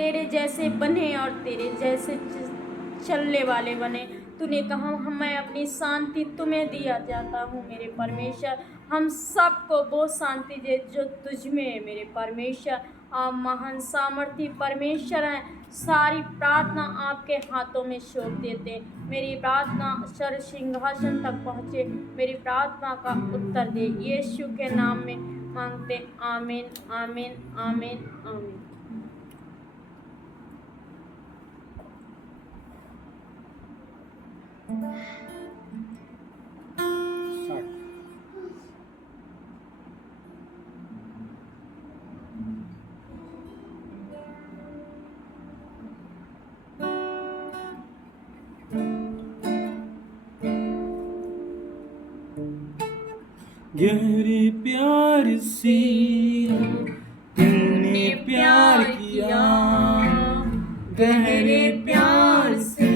तेरे जैसे बने और तेरे जैसे चलने वाले बने। तूने कहा मैं अपनी शांति तुम्हें दिया जाता हूँ मेरे परमेश्वर। हम सबको वो शांति दे जो तुझ में है मेरे परमेश्वर। आप महान सामर्थी परमेश्वर हैं। सारी प्रार्थना आपके हाथों में सौंप देते। मेरी प्रार्थना सर सिंहासन तक पहुँचे। मेरी प्रार्थना का उत्तर दे। यीशु के नाम में मांगते। आमीन आमीन आमीन आमीन। गहरे प्यार से तूने प्यार किया, गहरे प्यार से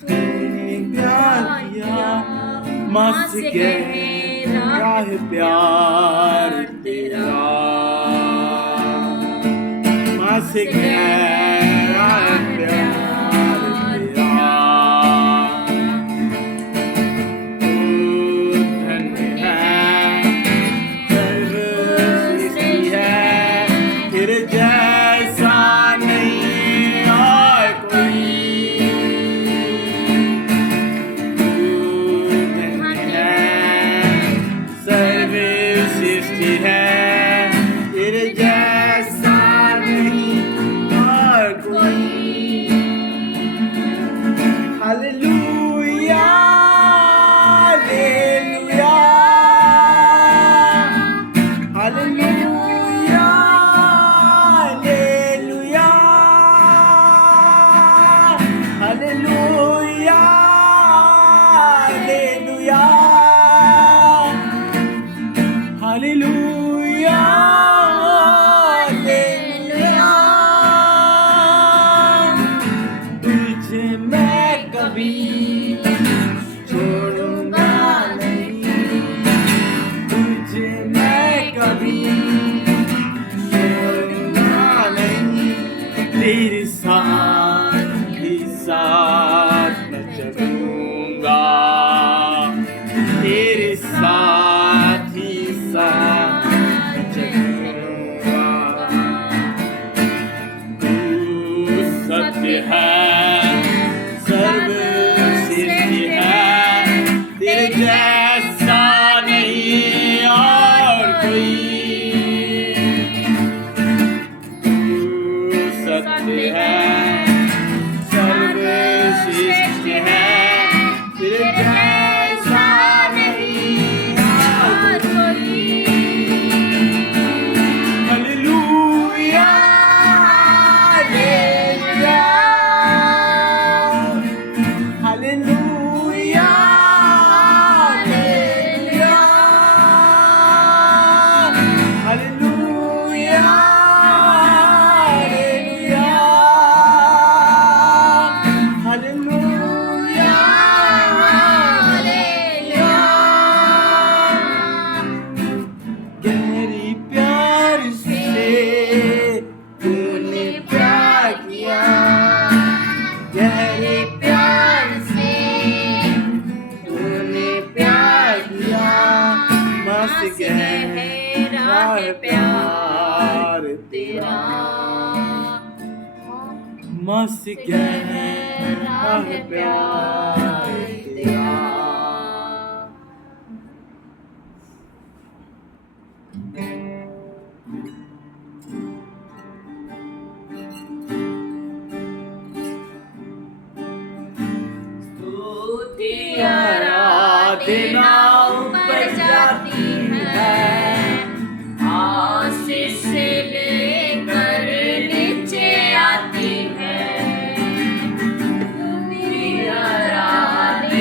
तूने प्यार किया। माँ से गहरा है प्यार तेरा, माँ से गहरा है प्यार तेरा। तेरे साथ ही साथ मैं चलूंगा, तेरे साथ ही साथ मैं चलूंगा। तू सत्य है, सर्वश्रेष्ठ है, तेरे जैसा नहीं और कोई। सत्य है, सर्वश्रेष्ठ है, तेरे जैसा नहीं और कोई। Hallelujah, hallelujah, hallelujah, hallelujah, hallelujah. गहरी प्यार से तूने प्यार किया, गहरे प्यार से तूने प्यार किया। मस्त गहरा है प्यार तेरा, मस्त गहरा है प्यार तेरा। आराधना ऊपर जाती है, आशीष लेकर नीचे आती है। तेरी आराधना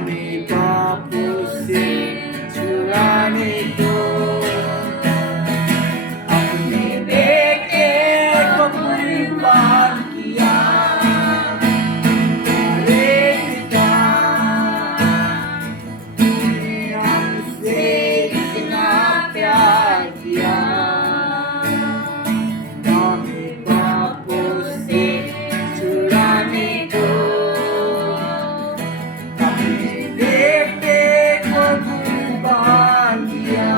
हमें पापों से छुड़ाने को अपने बेटे को कुर्बान किया। अरे पिता, तूने हमसे इतना प्यार किया, हमें पापों से छुड़ाने को अपने बेटे को कुर्बान किया।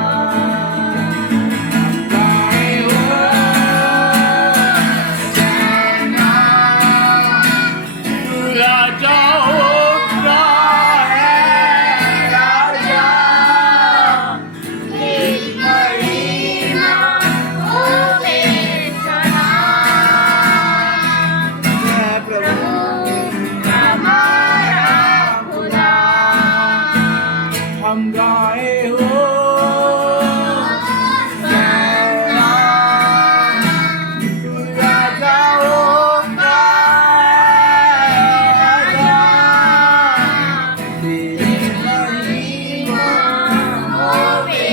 गाए हो सेना, तू राजाओं का है राजा, तेरी महिमा होवे सदा। मैं प्रभु हमारा खुदा, हम गाए हो सेना, तू राजाओं का है राजा, तेरी महिमा होवे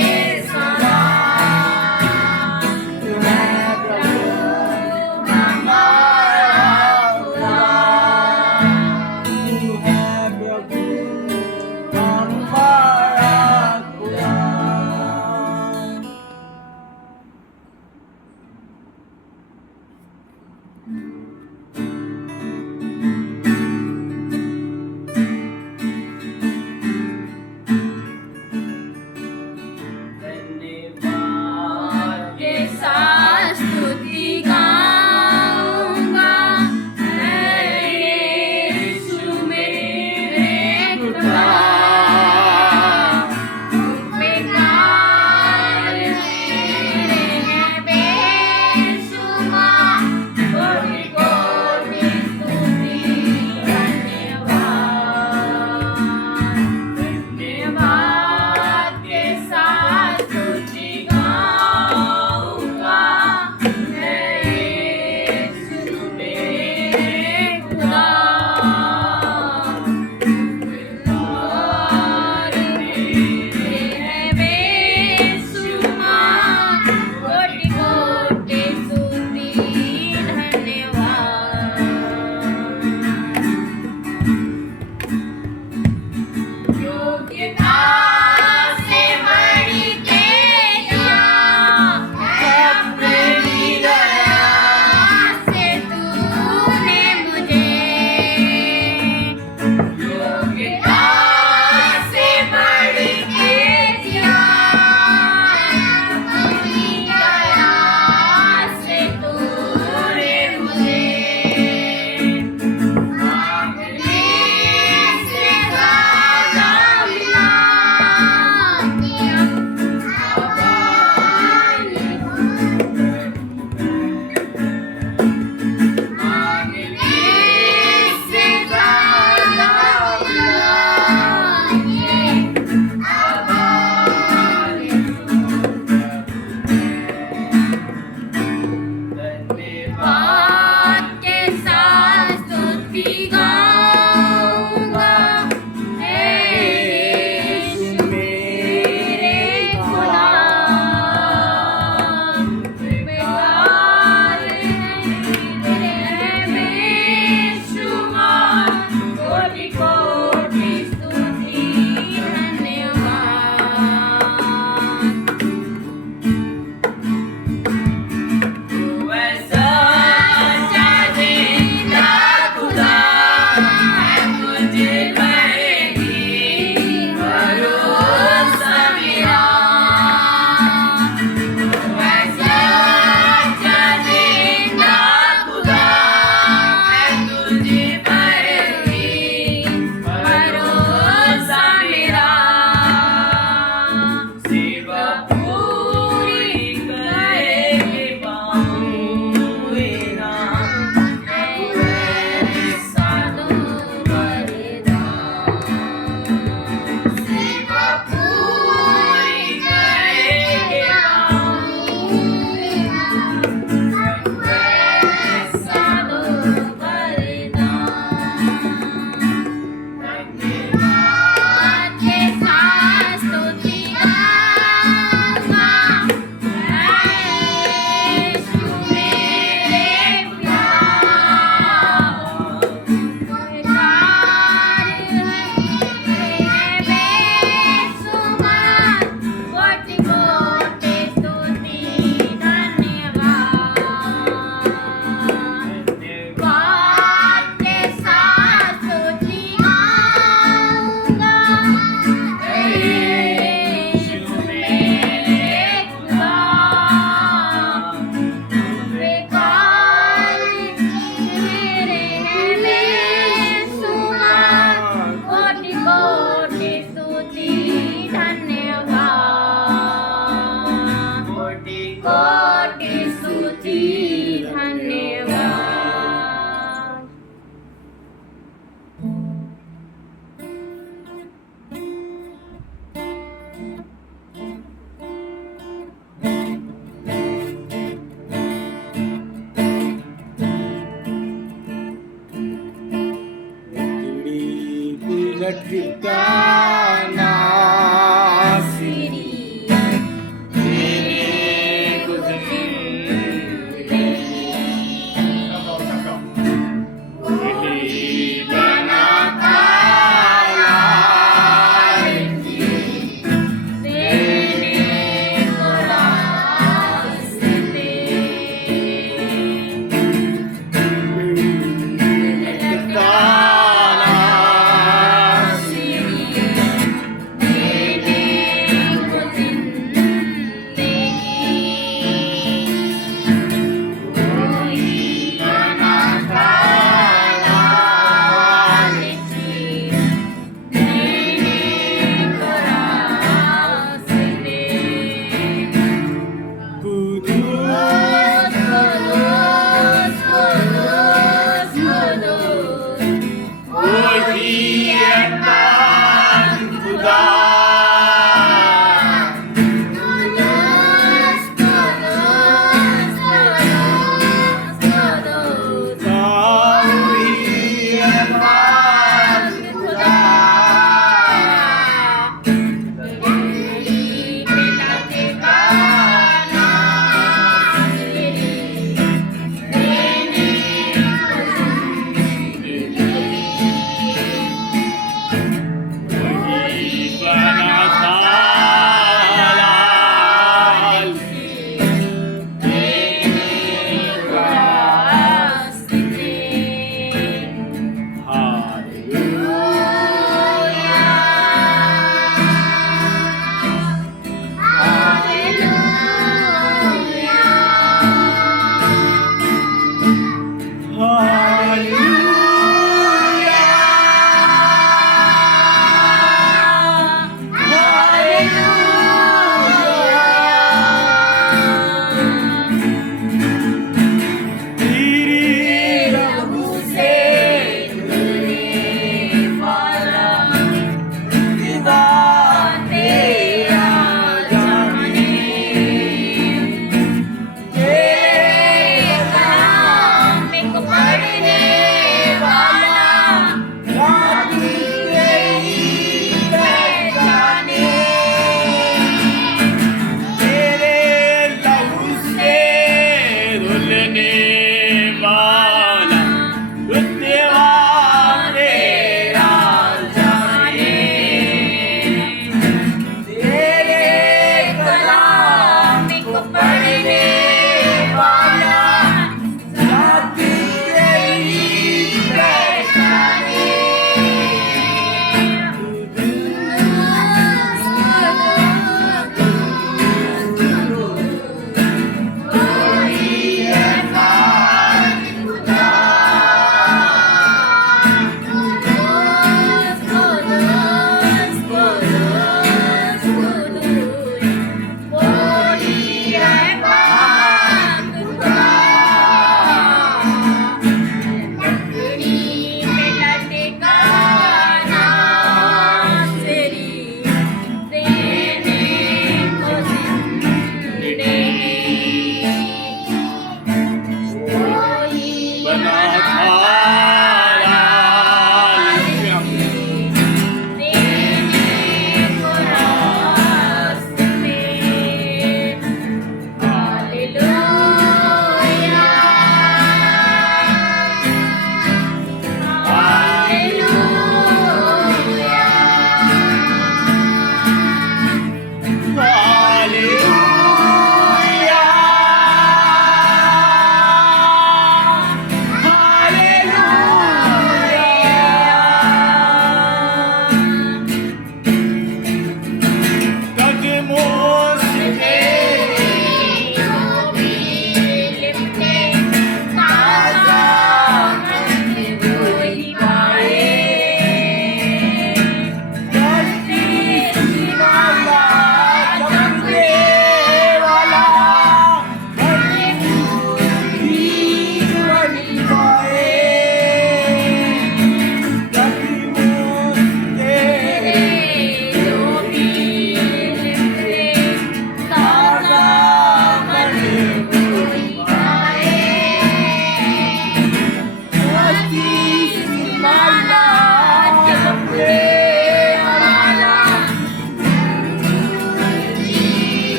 सदा। मैं प्रभु हमारा खुदा, तू है प्रभु हमारा यीशु मेरे खुदा बेकार मेरे रहने सुना कोटि कोटि स्तुति धन्यवाद कोटि कोटि स्तुति धन्यवाद। लटकाना श्री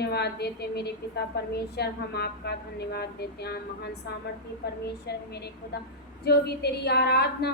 धन्यवाद देते हैं मेरे पिता परमेश्वर, हम आपका धन्यवाद देते हैं। आप महान सामर्थी परमेश्वर है मेरे खुदा, जो भी तेरी आराधना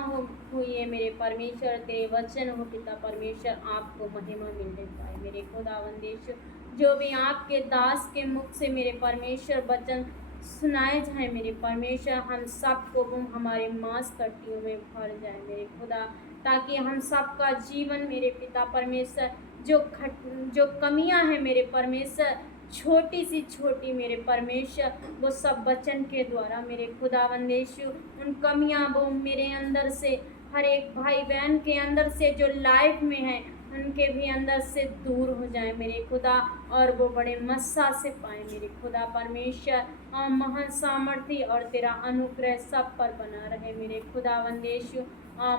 हुई है मेरे परमेश्वर, तेरे वचन हो पिता परमेश्वर, आपको महिमा मिलने पाए मेरे खुदा वंदेश। जो भी आपके दास के मुख से मेरे परमेश्वर वचन सुनाए जाए मेरे परमेश्वर, हम सबको वो हमारे मांसपेशियों में भर जाए मेरे खुदा, ताकि हम सबका जीवन मेरे पिता परमेश्वर, जो कमियां हैं मेरे परमेश्वर, छोटी सी छोटी मेरे परमेश्वर, वो सब वचन के द्वारा मेरे खुदावंदेशु उन कमियां वो मेरे अंदर से, हर एक भाई बहन के अंदर से जो लाइफ में है, उनके भी अंदर से दूर हो जाए मेरे खुदा, और वो बड़े मस्सा से पाए मेरे खुदा परमेश्वर। और महान सामर्थी और तेरा अनुग्रह सब पर बना रहे मेरे खुदावंदेशु।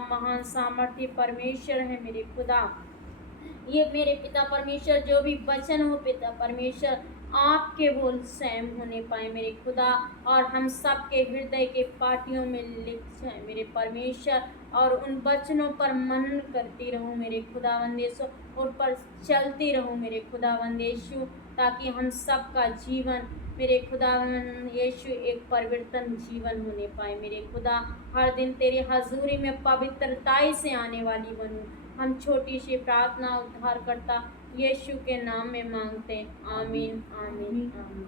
महान सामर्थी परमेश्वर है मेरे खुदा, ये मेरे पिता परमेश्वर जो भी वचन हो पिता परमेश्वर, आपके बोल स्वयं होने पाए मेरे खुदा, और हम सब के हृदय के पाटियों में लिख जाए मेरे परमेश्वर, और उन वचनों पर मनन करती रहूं मेरे खुदावंदेशु, उन पर चलती रहूं मेरे खुदावंदेशु, ताकि हम सबका जीवन मेरे खुदावन यीशु एक परिवर्तन जीवन होने पाए मेरे खुदा। हर दिन तेरी हजूरी में पवित्रताई से आने वाली बनूं। हम छोटी सी प्रार्थना उद्धार करता यीशु के नाम में मांगते हैं। आमीन आमीन आमीन।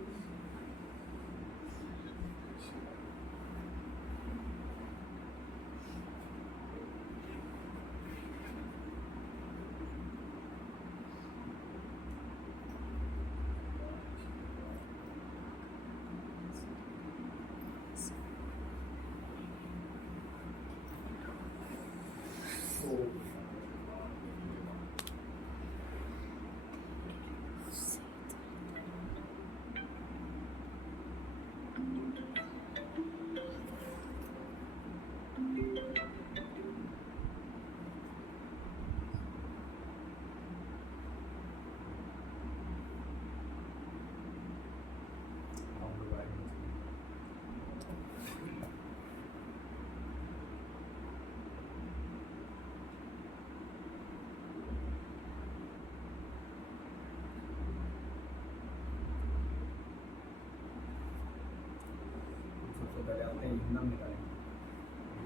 सबसे पहले अपने यूनाम निकालेंगे,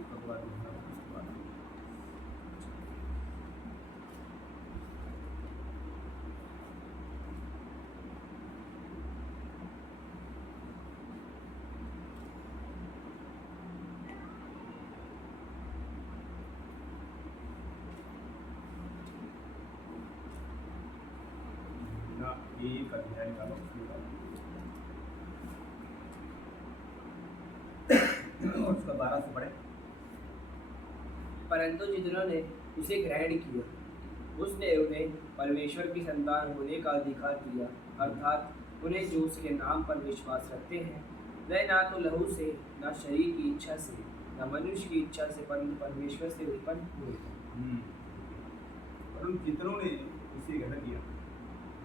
उसके बाद यूनाम, उसके बाद ना एक अध्याय निकालो, उसके बाद और उसका 12 से पढ़े। परंतु जिन्होंने उसे ग्रहण किया, उसने उन्हें परमेश्वर की संतान होने का अधिकार दिया, अर्थात उन्हें जो उसके नाम पर विश्वास रखते हैं, वे ना तो लहू से, ना शरीर की इच्छा से, ना मनुष्य की इच्छा से, परंतु परमेश्वर से उत्पन्न हुए। परंतु जितनों ने उसे ग्रहण किया,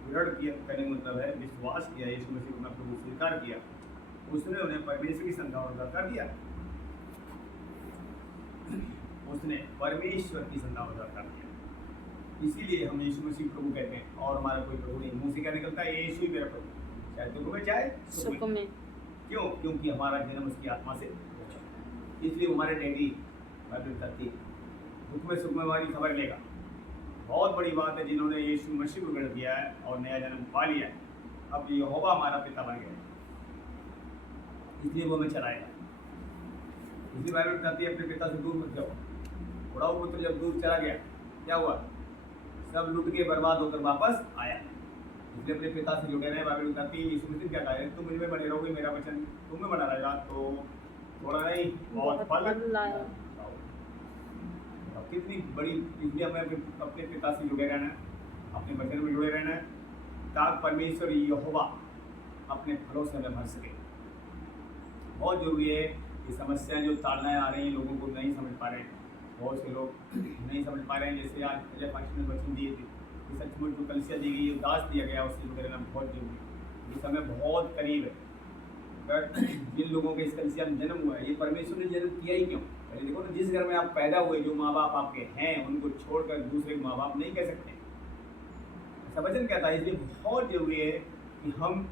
ग्रहण किया कहने का मतलब है विश्वास किया, यीशु मसीह को अपना प्रभु स्वीकार किया, उसने उन्हें परमेश्वर की संतान कर दिया। उसने परमेश्वर की संतान कर दिया। इसीलिए हम यीशु मसीह प्रभु कहते हैं, और हमारा कोई प्रभु नहीं। मुंह से क्या निकलता है? यीशु ही मेरा प्रभु, चाहे दुख में चाहे सुख में। क्यों? क्योंकि हमारा जन्म उसकी आत्मा से हुआ। इसलिए हमारे डैडी बाइबल बताती है, दुख में सुख में हमारी खबर लेगा। बहुत बड़ी बात है जिन्होंने यीशु मसीह को ग्रहण किया है और नया जन्म पा लिया है, अब यहोवा हमारा पिता बन गया, इसलिए वो हमें चलाएगा। इसलिए बाइबल बताती है अपने पिता से दूर मत जाओ। बुढ़ाऊ पुत्र जब दूर चला गया, क्या हुआ? सब लुट के बर्बाद होकर वापस आया। इसलिए अपने पिता से जुड़े रहे। बाइबल बताती है यीशु मसीह क्या कहा है, तुम मुझ में बने रहोगे, मेरा वचन तुम में बना रहेगा, तो थोड़ा नहीं बहुत फल लाओ। अब कितनी बड़ी, इसलिए हमें अपने पिता से जुड़े रहना है, अपने वचन में जुड़े रहना है, ताकि परमेश्वर यहोवा अपने फलों से हमें भर सके। बहुत जरूरी है। ये समस्याएं जो ताड़नाएं आ रही हैं, लोगों को नहीं समझ पा रहे हैं, बहुत से लोग नहीं समझ पा रहे हैं। जैसे आज अजय पाटिल ने वचन दिए थे कि सचमुच जो कलिसिया दी गई, उदास दिया गया, उससे जुड़े रहना बहुत जरूरी है। ये समय बहुत करीब है। अगर जिन लोगों के इस कलिसिया में जन्म हुआ है, ये परमेश्वर ने जन्म किया ही क्यों? पहले देखो ना, जिस घर में आप पैदा हुए, जो माँ बाप आपके हैं, उनको छोड़कर दूसरे माँ बाप नहीं कह सकते। ऐसा वचन कहता है। इसलिए बहुत जरूरी है कि हम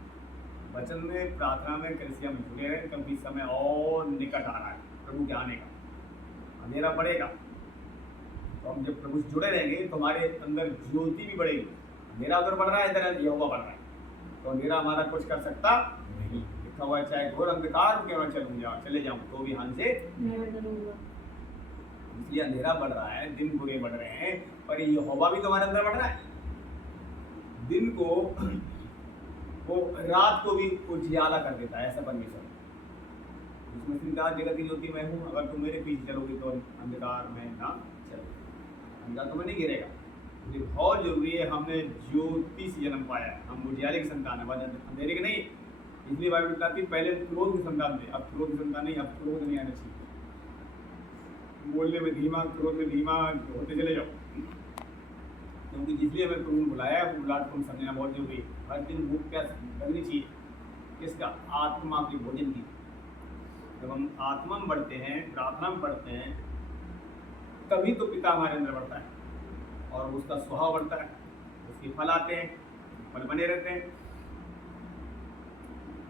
वचन में, प्रार्थना में, कलीसिया में जुड़े रहें, क्योंकि समय और निकट आ रहा है प्रभु के आने का। अंधेरा बढ़ेगा, तो हम जब प्रभु से जुड़े रहेंगे तो हमारे अंदर ज्योति भी बढ़ेगी। अंधेरा उधर बढ़ रहा है, इधर यहोवा बढ़ रहा है, तो अंधेरा हमारा कुछ कर सकता नहीं। लिखा हुआ है, चाहे घोर अंधकार के मैं चले जाऊँ तो भी हानि से। इसलिए अंधेरा बढ़ रहा है, दिन बुरे बढ़ रहे हैं, पर यहोवा भी तो हमारे अंदर बढ़ रहा है। दिन को वो रात को भी उजियाला कर देता है, ऐसा परमेश्वर। उसमें श्रृंगार जगत की ज्योति मैं हूँ, अगर तुम मेरे पीछे चलोगे तो अंधकार में ना चलो, अंधकार तुम्हें नहीं गिरेगा। ये बहुत जरूरी है, हमने ज्योति से जन्म पाया है, हम उजियाले की संतान है, अंधेरे के नहीं। इसलिए बाइबल बताती है पहले क्रोध की संतान थे, अब क्रोध की संतान नहीं, अब क्रोध नहीं आना चाहिए। बोलने में धीमा, क्रोध में धीमा होते चले जाओ, क्योंकि जिसलिए हमें प्रभु ने बुलाया है, वो बुलाहट को समझना बहुत जरूरी है। हर दिन भूख प्यास लगनी चाहिए, किसका? आत्मा के भोजन की। जब हम आत्मा में बढ़ते हैं, प्रार्थना में बढ़ते हैं, तभी तो पिता हमारे अंदर बढ़ता है और उसका स्वभाव बढ़ता है, उसके फल आते हैं, फल बने रहते हैं।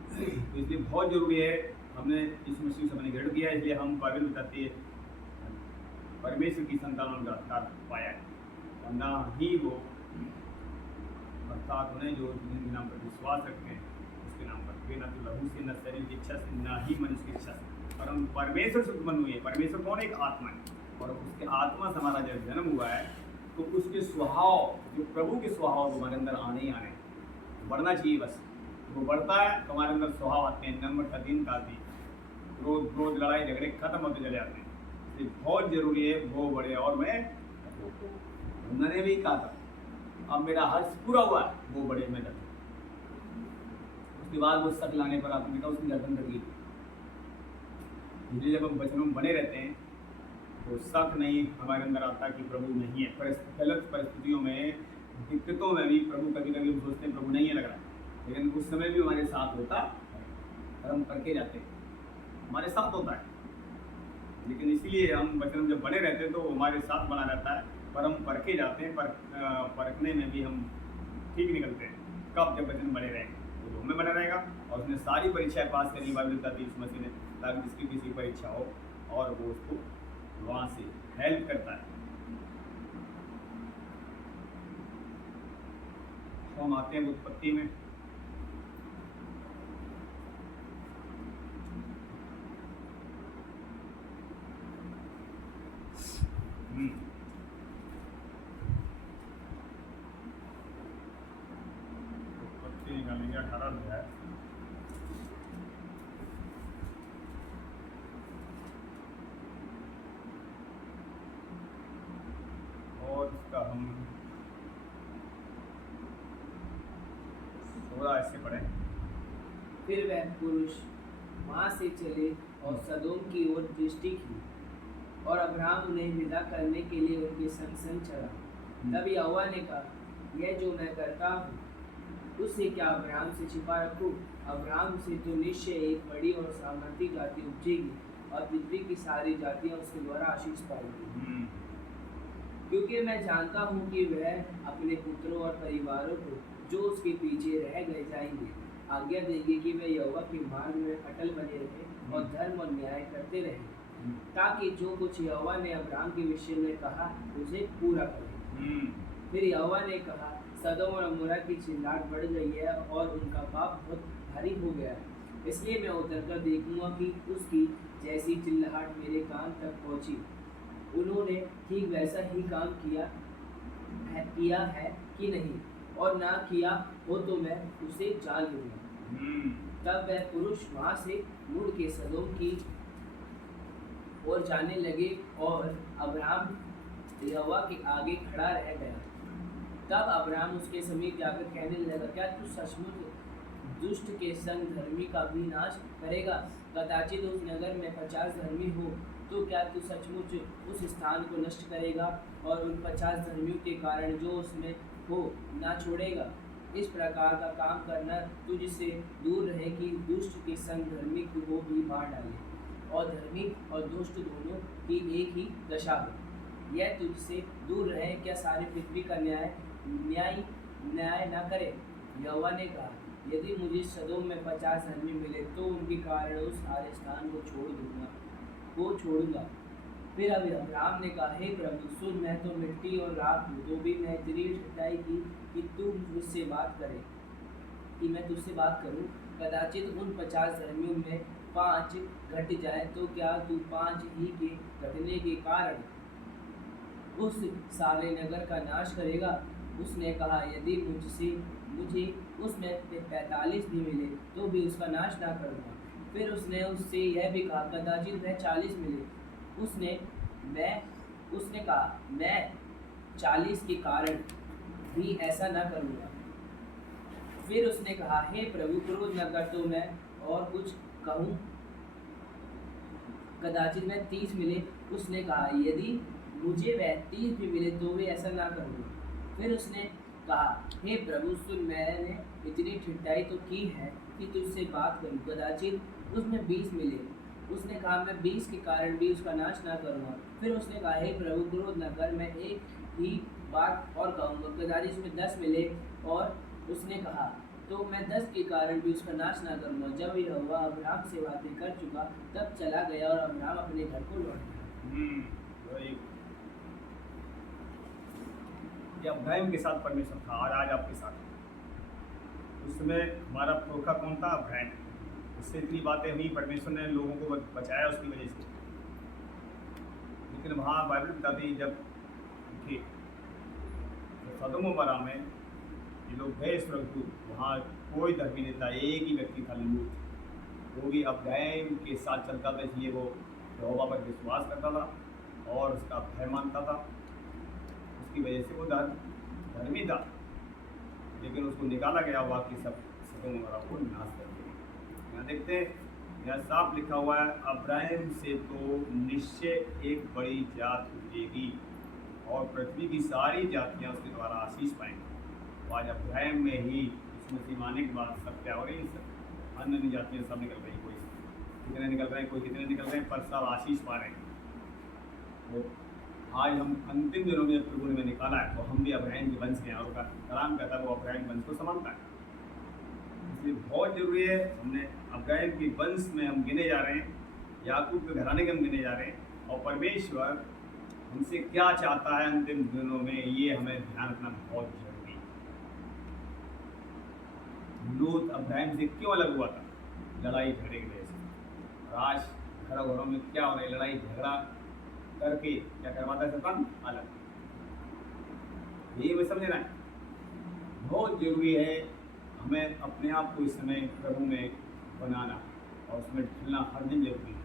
तो इसलिए बहुत जरूरी है, हमने इस मसीह से मैंने ग्रहण किया, इसलिए हम बाइबल बताती है परमेश्वर की संतानों का अधिकार पाया है, और ना ही वो अर्थात उन्हें जो जिनके नाम पर विश्वास रखते हैं उसके नाम पर, वे न तो लहू से, न शरीर की इच्छा से, न ही मनुष्य की इच्छा से, पर हम परमेश्वर से उत्पन्न हुए हैं। परमेश्वर कौन? एक आत्मा है, और उसके आत्मा से हमारा जब जन्म हुआ है तो उसके स्वभाव, जो प्रभु के स्वभाव हमारे अंदर आने ही आने, बढ़ना चाहिए। बस वो बढ़ता है तो हमारे अंदर स्वभाव आते हैं, नम्रता, दीनता आती है, क्रोध क्रोध लड़ाई झगड़े खत्म होते चले जाते हैं। ये बहुत जरूरी है, वो बड़े और मैं। उन्होंने भी कहा था, अब मेरा हर्ष पूरा हुआ है, वो बड़े में डर। उसके बाद वो शक लाने पर आपने कहा उसकी गर्दन रख ली। इसलिए जब हम वचनों में बने रहते हैं तो शक नहीं हमारे अंदर आता कि प्रभु नहीं है। गलत परिस्थितियों में, दिक्कतों में भी प्रभु कभी कभी हम सोचते हैं प्रभु नहीं है लग रहा, लेकिन उस समय भी हमारे साथ होता है और हम करके जाते हैं, हमारे साथ होता है। लेकिन इसीलिए हम वचन में जब बने रहते हैं तो हमारे साथ बना रहता है, पर हम परखे जाते हैं, परखने में भी हम ठीक निकलते हैं। कब? जब वचन बने रहेंगे तो हमें बना रहेगा, और उसने सारी परीक्षाएं पास करनी बाइबल बताती है इस मसीह ने, ताकि जिसकी किसी परीक्षा हो और वो उसको वहाँ से हेल्प करता है। तो हम आते हैं उत्पत्ति में। उत्पत्ति निकालेंगे 18 अध्याय। और इसका हम 16 ऐसे पढ़े। फिर वह पुरुष वहाँ से चले और सदोम की ओर दृष्टि की, और अब्राहम उन्हें विदा करने के लिए उनके संग संग चला। तब यहोवा ने कहा, यह जो मैं करता हूँ उससे क्या अब्राहम से छिपा रखूँ? अब्राहम से तो निश्चय एक बड़ी और सामर्थी जाति उपजेगी, और पृथ्वी की सारी जातियाँ उसके द्वारा आशीष पाएंगी। क्योंकि मैं जानता हूँ कि वह अपने पुत्रों और परिवारों को जो उसके पीछे रह गए जाएंगे आज्ञा देंगे कि वे यहोवा के मार्ग में अटल बने रहें और धर्म और न्याय करते रहें, ताकि जो कुछ यहोवा ने अब्राहम के विषय में कहा उसे पूरा करें। फिर यहोवा ने कहा, सदोम और अमोरा की चिल्लाहट बढ़ गई है और उनका पाप बहुत भारी हो गया है, इसलिए मैं उतरकर देखूंगा कि उसकी जैसी चिल्लाहट मेरे कान तक पहुंची। उन्होंने ठीक वैसा ही काम किया है कि नहीं, और ना किया हो तो मैं उसे जान लूंगा। तब वह पुरुष वहाँ से मुड़ के सदोम की ओर जाने लगे, और अब्राहम यहोवा के आगे खड़ा रह गया। तब अब्राहम उसके समीप जाकर कहने लगा, क्या तू सचमुच दुष्ट के संग धर्मी का भी नाश करेगा? कदाचित उस नगर में 50 धर्मी हो, तो क्या तू सचमुच उस स्थान को नष्ट करेगा और उन 50 धर्मियों के कारण जो उसमें हो ना छोड़ेगा? इस प्रकार का काम करना तुझसे दूर रहे कि दुष्ट के संग धर्मी को भी मार डाले, और धर्मी और दुष्ट दोनों की एक ही दशा हो। यह तुझसे दूर रहे, क्या सारी पृथ्वी का न्याय न करे? यहोवा ने कहा, यदि मुझे सदोम में 50 धर्मी मिले तो उनके कारण उस सारे स्थान को छोड़ूंगा। फिर अब अब्राहम ने कहा, हे प्रभु सुन, मैं तो मिट्टी और राख हूँ, तो भी मैं इतनी ठट्ठाई की कि तू मुझसे बात करे, कि मैं तुझसे बात करूं। कदाचित उन 50 धर्मियों में 5 घट जाए तो क्या तू 5 ही के घटने के कारण उस सारे नगर का नाश करेगा? उसने कहा, यदि मुझे उसमें 45 भी मिले तो भी उसका नाश ना करूँगा। फिर उसने उससे यह भी कहा, कदाचित वह 40 मिले। उसने कहा, मैं 40 के कारण भी ऐसा ना करूँगा। फिर उसने कहा, हे प्रभु क्रोध न कर तो मैं और कुछ कहूँ। कदाचित मैं 30 मिले। उसने कहा, यदि मुझे वह 30 भी मिले तो भी ऐसा ना करूँगा। फिर उसने कहा, हे प्रभु सुन, मैंने इतनी ठिठाई तो की है कि तुझसे बात करूँ। कदाचित उसमें 20 मिले। उसने कहा, मैं 20 के कारण भी उसका नाश ना करूँगा। फिर उसने कहा, हे प्रभु क्रोध न कर, मैं एक ही बात और कहूँगा। कदाचित उसमें 10 मिले। और उसने कहा, तो मैं 10 के कारण भी उसका नाश ना करूँगा। जब यहोवा अब्राहम से बातें कर चुका तब चला गया और अब्राहम अपने घर को लौट गया। ये अब्राहम के साथ परमेश्वर था और आज आपके साथ है। उस समय हमारा पुरखा कौन था? अब्राहम। उससे इतनी बातें हुई, परमेश्वर ने लोगों को बचाया उसकी वजह से। लेकिन वहाँ बाइबल बताती जब थे सदोम और अब्राहम में ये लोग गए स्वर्गदूत, वहाँ कोई धर्मी नहीं था, एक ही व्यक्ति था, लूत। वो भी अब्राहम के साथ चलता था, इसलिए वो यहोवा पर विश्वास करता था और उसका भय मानता था। उसकी वजह से वो धर्मी था, लेकिन उसको निकाला गया हुआ कि सब सदोम और अब्राहम को नाश कर दिया। यहाँ देखते हैं, यहाँ साफ लिखा हुआ है, अब्राहम से तो निश्चय एक बड़ी जात उठेगी और पृथ्वी की सारी जातियाँ उसके द्वारा आशीष पाएंगी। आज अब्राहम में ही इस मसीह आने के बाद सब क्या हो रही है? सब अन्य जातियाँ सब निकल रही, कोई कितने निकल रहे हैं, कोई कितने निकल रहे हैं, पर सब आशीष पा रहे हैं। तो आज हम अंतिम दिनों में प्रभु ने निकाला है, तो हम भी अब्राहम के वंश के हैं और उसका कलाम कहता है वो अब्राहम वंश को समानता है। इसलिए बहुत जरूरी है, हमने अब्राहम के वंश में हम गिने जा रहे हैं, याकूब के घराने के हम गिने जा रहे हैं। और परमेश्वर हमसे क्या चाहता है अंतिम दिनों में, ये हमें ध्यान रखना बहुत जरूरी है। लूत अब्राहम से क्यों अलग हुआ था? लड़ाई झगड़े की वजह से। और आज घरों में क्या हो रहा है? लड़ाई झगड़ा करके क्या करवाता है शैतान? अलग। ये हमें समझना है, बहुत जरूरी है हमें अपने आप को इस समय प्रभु में बनाना और उसमें ढलना हर दिन जरूरी है।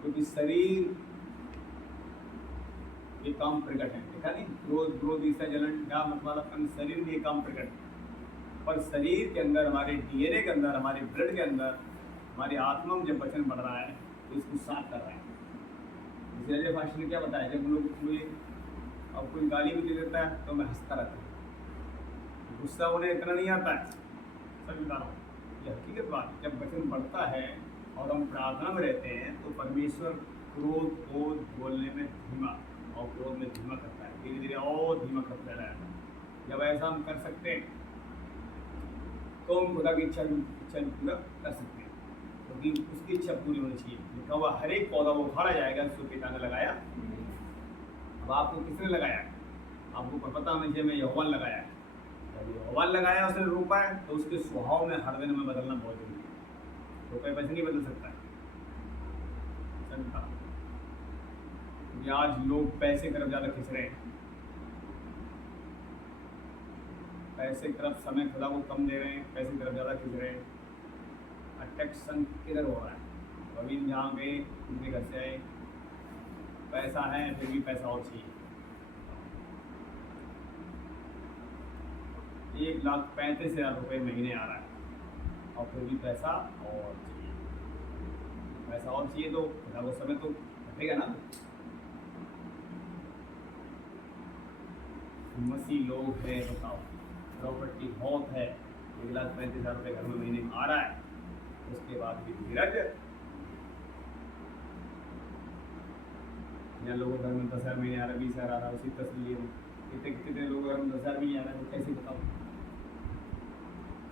क्योंकि शरीर ये काम प्रकट है, देखा नहीं? क्रोध ईर्ष्या जलन क्या मतलब शरीर में ये काम प्रकट है। पर शरीर के अंदर, हमारे डीएनए के अंदर, हमारे ब्लड के अंदर, हमारी आत्मा में जब वचन बढ़ रहा है तो इसको साफ कर रहा है। इसलिए फास्ट ने क्या बताया, जब लोग मुझे अब कोई गाली भी दे देता है तो मैं हंसता रहता हूँ, गुस्सा उन्हें इतना नहीं आता है। सच बता रहा हूँ, ये हकीकत बात। जब वचन बढ़ता है और हम प्रार्थना में रहते हैं तो परमेश्वर क्रोध को बोलने में धीमा और क्रोध में धीमा करता है, धीरे धीरे और धीमा करता है। जब ऐसा हम कर सकते हैं तो हम खुदा की इच्छा पूरा कर सकते हैं, क्योंकि उसकी इच्छा पूरी होनी चाहिए। लिखा हुआ हर एक पौधा वो उखाड़ा जाएगा जिसको पिता ने लगाया। अब आपको किसने लगाया? आपको पता होना चाहिए, मैं यहोवा लगाया है। जब यहोवा लगाया, उसने रोपा है, तो उसके स्वभाव में हर दिन में बदलना बहुत जरूरी है। तो कोई वैसे नहीं बदल सकता है। आज लोग पैसे की तरफ ज़्यादा खिंच रहे हैं, पैसे की तरफ समय खुदा को कम दे रहे हैं, पैसे की तरफ ज़्यादा खिंच रहे हैं। अट्रैक्शन किधर हो रहा है? अभी जहाँ गए उनके घर से आए, पैसा है फिर भी पैसा और चाहिए। 1,35,000 रुपये महीने आ रहा है और फिर भी पैसा और चाहिए। पैसा और चाहिए तो खुदा को समय तो घटेगा ना। मसीह लोग हैं, बताओ, प्रॉपर्टी बहुत है, 1,35,000 रुपये घर में महीने में आ रहा है, उसके बाद भी धीरज। यहाँ लोगों घर में 10,000 महीने आ रहा है, 20,000 आ रहा है, उसी तस्वीर कितने लोगों घर में 10,000 महीने आ रहा है, तो कैसे बताओ?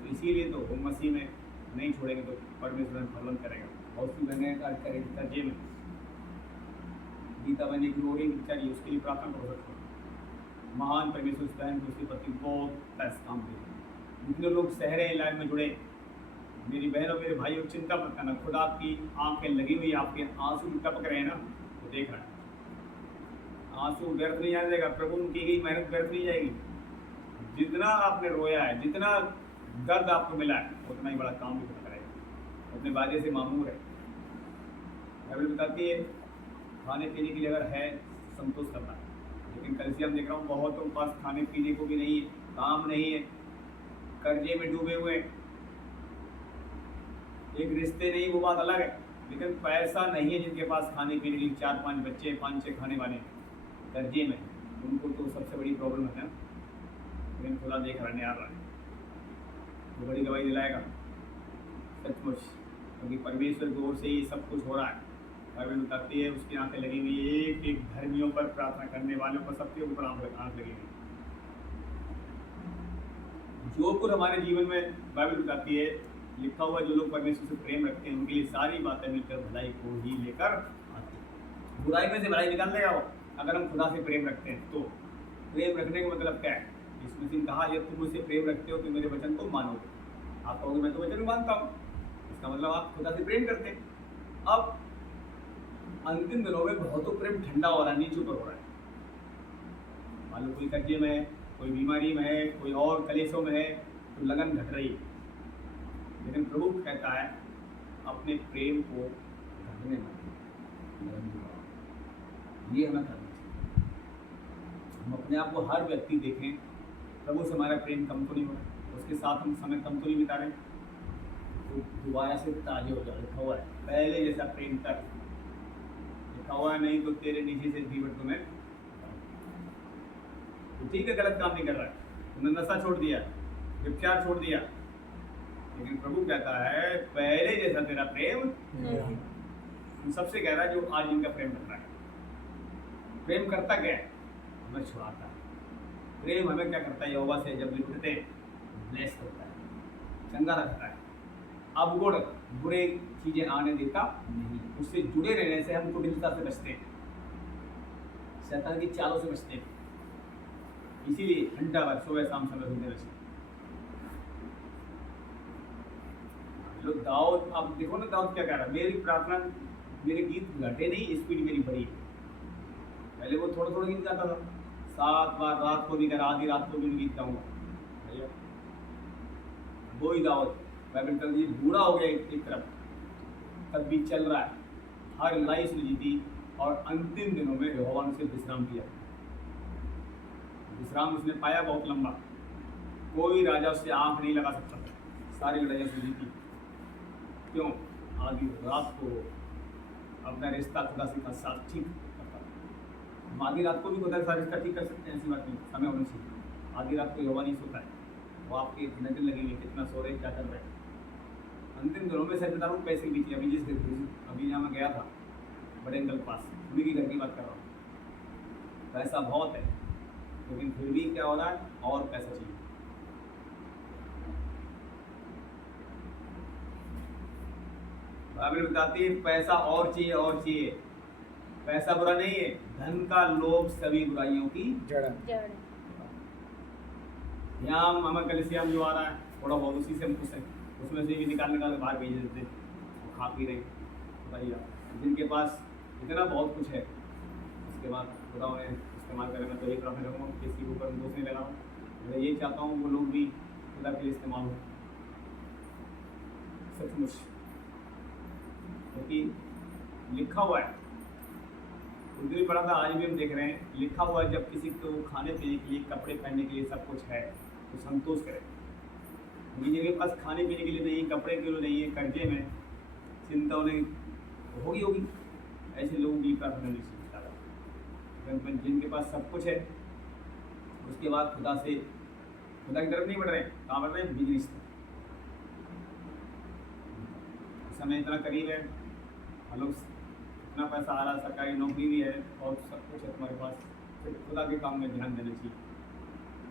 तो इसीलिए तो हम मसीह में नहीं छोड़ेंगे तो परमेश्वर हमें फलवंत करेगा। बहुत सी बहनें तर्जे में गीता बहने की रोड़ी चाहिए, उसके लिए प्रार्थना करो सकते हो। महान परमेश्वर उस बहन को उसके पति बहुत पैसा काम दे। जितने लोग शहरे इलाके में जुड़े, मेरी बहन और मेरे भाई, चिंता मत करना, खुद आपकी आंखें लगी हुई, आपके आंसू टपक रहे हैं ना, तो देख रहा है। आंसू व्यर्थ नहीं जाएगा, प्रभु की गई मेहनत व्यर्थ नहीं जाएगी। जितना आपने रोया है, जितना दर्द आपको मिला है, उतना ही बड़ा काम भी करेगा। अपने वादे से मामूर है। बाइबल बताती है खाने पीने के लिए अगर है संतोष करना है, लेकिन कल से हम देख रहा हूँ बहुतों के पास खाने पीने को भी नहीं है, काम नहीं है, कर्जे में डूबे हुए। एक रिश्ते नहीं, वो बात अलग है, लेकिन पैसा नहीं है जिनके पास खाने पीने के लिए 4-5 बच्चे, 5-6 खाने वाले कर्जे में, उनको तो सबसे बड़ी प्रॉब्लम है ना। लेकिन खुदा देख रहा है, आ रहा है, वो बड़ी गवाही दिलाएगा सचमुच, क्योंकि परमेश्वर की ओर से ये सब कुछ हो रहा है। बाइबल बताती है उसकी आंखें लगी हुई, एक एक धर्मियों पर, प्रार्थना करने वालों पर, सबके ऊपर आंख लगी हुई। जो कुछ हमारे जीवन में बाइबल बताती है, लिखा हुआ, जो लोग परमेश्वर से प्रेम रखते हैं उनके लिए सारी बातें मिलकर भलाई को ही लेकर आती है। बुराई में से भलाई निकाल देगा वो, अगर हम खुदा से प्रेम रखते हैं तो। प्रेम रखने का मतलब क्या है? यीशु मसीह ने कहा, यदि तुम मुझसे प्रेम रखते हो तो मेरे वचन को मानोगे। आप कहोगे मैं तो वचन को मानता हूँ, इसका मतलब आप खुदा से प्रेम करते हैं। अब अंतिम दिनों में बहुतों प्रेम ठंडा हो रहा है, नीचे ऊपर हो रहा है। मान लो कोई कर्जे में है, कोई बीमारी में है, कोई और कलेशों में है, तो लगन घट रही है। लेकिन प्रभु कहता है अपने प्रेम को घटने मत दो। ये हमें करना चाहिए। हम अपने आप को हर व्यक्ति देखें, प्रभु से हमारा प्रेम कम तो नहीं हो रहा, उसके साथ हम समय कम तो नहीं बिता रहे, तो दोबारा से ताजे हो जाए। लिखा हुआ है पहले जैसा प्रेम कर, लिखा हुआ है नहीं तो तेरे नीचे से जीवन तुम्हें। तो ठीक है, गलत काम नहीं कर रहा है, तुमने नशा छोड़ दिया, व्यभिचार छोड़ दिया, लेकिन प्रभु कहता है पहले जैसा तेरा प्रेम नहीं। सबसे कह रहा है जो आज इनका प्रेम कर रहा है। प्रेम करता क्या है? हमें छुड़ाता है। प्रेम हमें क्या करता है? यहोवा से जब लिपटते ब्लेस करता है, चंगा रखता है, अवगुण बुरे चीजें आने देता नहीं। उससे जुड़े रहने से हम कुटिलता से बचते हैं, शैतान की चालों से बचते हैं। इसीलिए घंटा भर सुबह शाम समय सुनते बचते। लोग दाऊद, आप देखो ना दाऊद क्या कह रहा है, मेरी प्रार्थना, मेरे गीत घटे नहीं, स्पीड मेरी बढ़ी है। पहले वो थोड़ा थोड़ा गीत गाता था, 7 बार रात को भी कर, आधी रात को भी गीत गाऊंगा भैया। वो ही दाऊद बाइबल कर दी, बूढ़ा हो गया एक तरफ, तब भी चल रहा है, हर लड़ाई से जीती, और अंतिम दिनों में यहोवा ने उसे विश्राम दिया। विश्राम उसने पाया बहुत लंबा, कोई राजा उससे आंख नहीं लगा सकता था, सारी लड़ाइयाँ से जीती। क्यों? आधी रात को अपना रिश्ता खुदा से साथ ठीक करता था। हम आधी रात को भी खुदा के साथ रिश्ता ठीक कर सकते हैं, ऐसी बात नहीं, समय होनी चाहिए। आधी रात को यहोवा नहीं सोता है, वो आपकी नजर लगी हुई, कितना सो रहे, क्या कर रहे हैं। अंतिम दिनों में सच बता रहा हूँ, पैसे की थी, अभी जहाँ मैं गया था बड़े अंकल के पास, उन्हीं की घर की बात कर रहा हूँ। पैसा बहुत है, लेकिन फिर भी क्या हो रहा है, और पैसा चाहिए। बाइबल बताती है पैसा और चाहिए, और चाहिए। पैसा बुरा नहीं है, धन का लोभ सभी बुराइयों की जड़। यहाँ हमें कलिसिया में जो आ रहा है, थोड़ा बहुत उसी से हम खुश हैं, उसमें से भी निकाल बाहर भेज देते हैं, वो खा पी रहे भैया। जिनके पास इतना बहुत कुछ है, उसके बाद खुदा उन्हें इस्तेमाल करें। मैं तो यही प्रार्थना करूँगा, किसी के ऊपर दोष नहीं लगाऊँ। मैं ये चाहता हूँ वो लोग भी खुदा के लिए इस्तेमाल हो सचमुच, क्योंकि लिखा हुआ है, उस दिन पढ़ा था, आज भी हम देख रहे हैं, लिखा हुआ है जब किसी को खाने पीने के लिए, कपड़े पहनने के लिए सब कुछ है तो संतोष करें। जिनके पास खाने पीने के लिए नहीं है, कपड़े के लिए नहीं है, कर्जे में, चिंता उन्हें होगी, ऐसे लोगों की प्रार्थना नहीं सीखता। जिनके पास सब कुछ है, उसके बाद खुदा की तरफ नहीं बढ़ रहे, कहाँ बढ़ रहे हैं? बिजनेस। समय इतना करीब है, हम लोग इतना पैसा आ रहा, सरकारी नौकरी भी है और सब कुछ है तुम्हारे पास, फिर खुदा के काम में ध्यान देना चाहिए।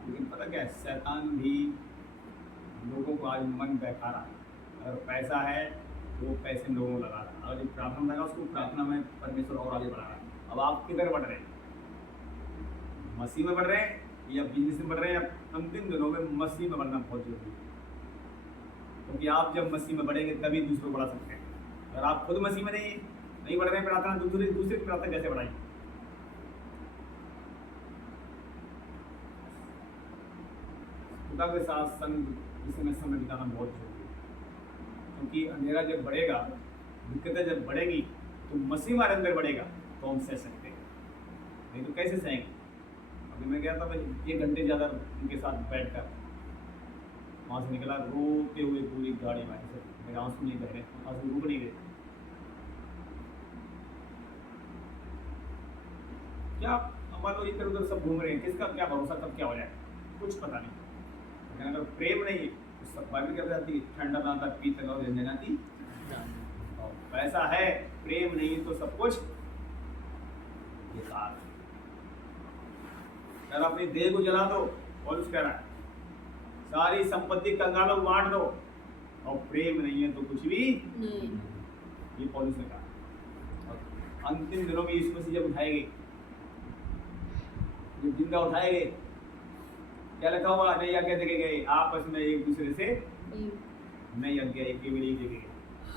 लेकिन पता क्या है, शैतान भी लोगों को आज मन बहका रहा है। अगर पैसा है तो वो पैसे में लोगों को लगा रहा है, अगर जो प्रार्थना लगा उसको प्रार्थना में परमेश्वर और आगे बढ़ा रहा है। अब आप किधर बढ़ रहे हैं, मसीह में बढ़ रहे हैं या बिजनेस में बढ़ रहे हैं? या अंतिम दिनों में मसीह में बढ़ना बहुत जरूरी है, क्योंकि आप जब मसीह में बढ़ेंगे तभी दूसरों को बढ़ा सकते हैं। अगर आप खुद मसीह में नहीं बढ़ रहे हैं प्रार्थना, दूसरे की प्रार्थना कैसे बढ़ाएंगे? खुदा के साथ संग इस समय बिताना बहुत जरूरी है, क्योंकि अंधेरा जब बढ़ेगा, दिक्कतें जब बढ़ेगी तो मसीह हमारे अंदर बढ़ेगा तो हम सह सकते हैं, नहीं तो कैसे सहेंगे? अभी मैं गया था भाई 1 घंटे ज़्यादा उनके साथ बैठ कर, वहाँ से निकला रोते हुए पूरी गाड़ी में, से मेरे आंसू नहीं बह रहे, वहाँ से रुक नहीं गए। क्या मान लो इधर उधर सब घूम रहे हैं, किसका क्या भरोसा कब क्या हो जाए, कुछ पता नहीं। लेकिन अगर प्रेम नहीं है तो सब बाइबल क्या बताती है, ठंडा दांता पीत लगाओ झंझनाती। और पैसा है, प्रेम नहीं तो सब कुछ बेकार है। अगर अपनी देह को जला दो, पौलुस कह रहा है सारी संपत्ति कंगालों को बांट दो, और प्रेम नहीं है तो कुछ भी नहीं। ये पौलुस ने कहा। और अंतिम दिनों में यीशु मसीह जब उठाएंगे, जब जिंदा उठाएंगे, क्या लिखा हुआ, नई आज्ञा देके गए आपस में एक दूसरे से, नई आज्ञा एक केवल एक देके गए,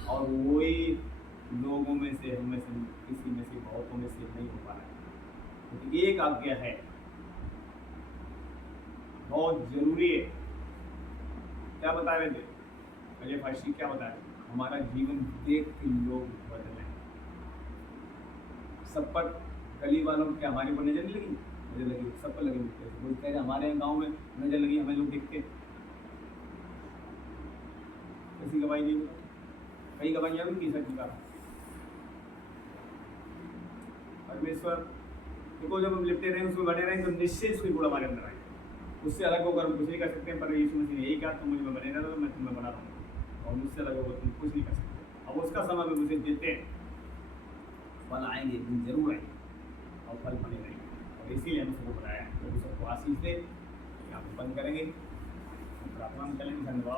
और वही लोगों में से, हम में से, किसी में से, बहुतों में से नहीं हो पा रहा है, क्योंकि एक आज्ञा है, बहुत जरूरी है। क्या बता रहे थे अजय फाशी, क्या बता रहे? हमारा जीवन देख के लोग बदले, सब पर गली वालों को क्या हमारे पर नजर नहीं लगी? नजर लगी, सब पर लगी। वो कह रहे हमारे गांव में नजर लगी, हमें लोग देखते, ऐसी गवाही नहीं, कई गवाहियां भी की सकती का परमेश्वर। देखो जब हम लिपटे रहे, उसमें बने रहे, तो निश्चय उसकी गुण हमारे अंदर आएगी। उससे अलग होकर हम कुछ नहीं कर सकते, पर यीशु मसीह ने यही कहा, तुम मुझ में बने रहो, मैं तुम्हें बना रहूँगा, और मुझसे अलग होकर तुम कुछ नहीं कर सकते। अब उसका समय भी मुझे देते हैं, फल आएंगे, दिन जरूर आएंगे, और फल बने रहेंगे। और इसीलिए हम सबको बनाया है, तो सबको आशीष दे। यहाँ पर बंद करेंगे, प्रार्थना में चलेंगे। धन्यवाद।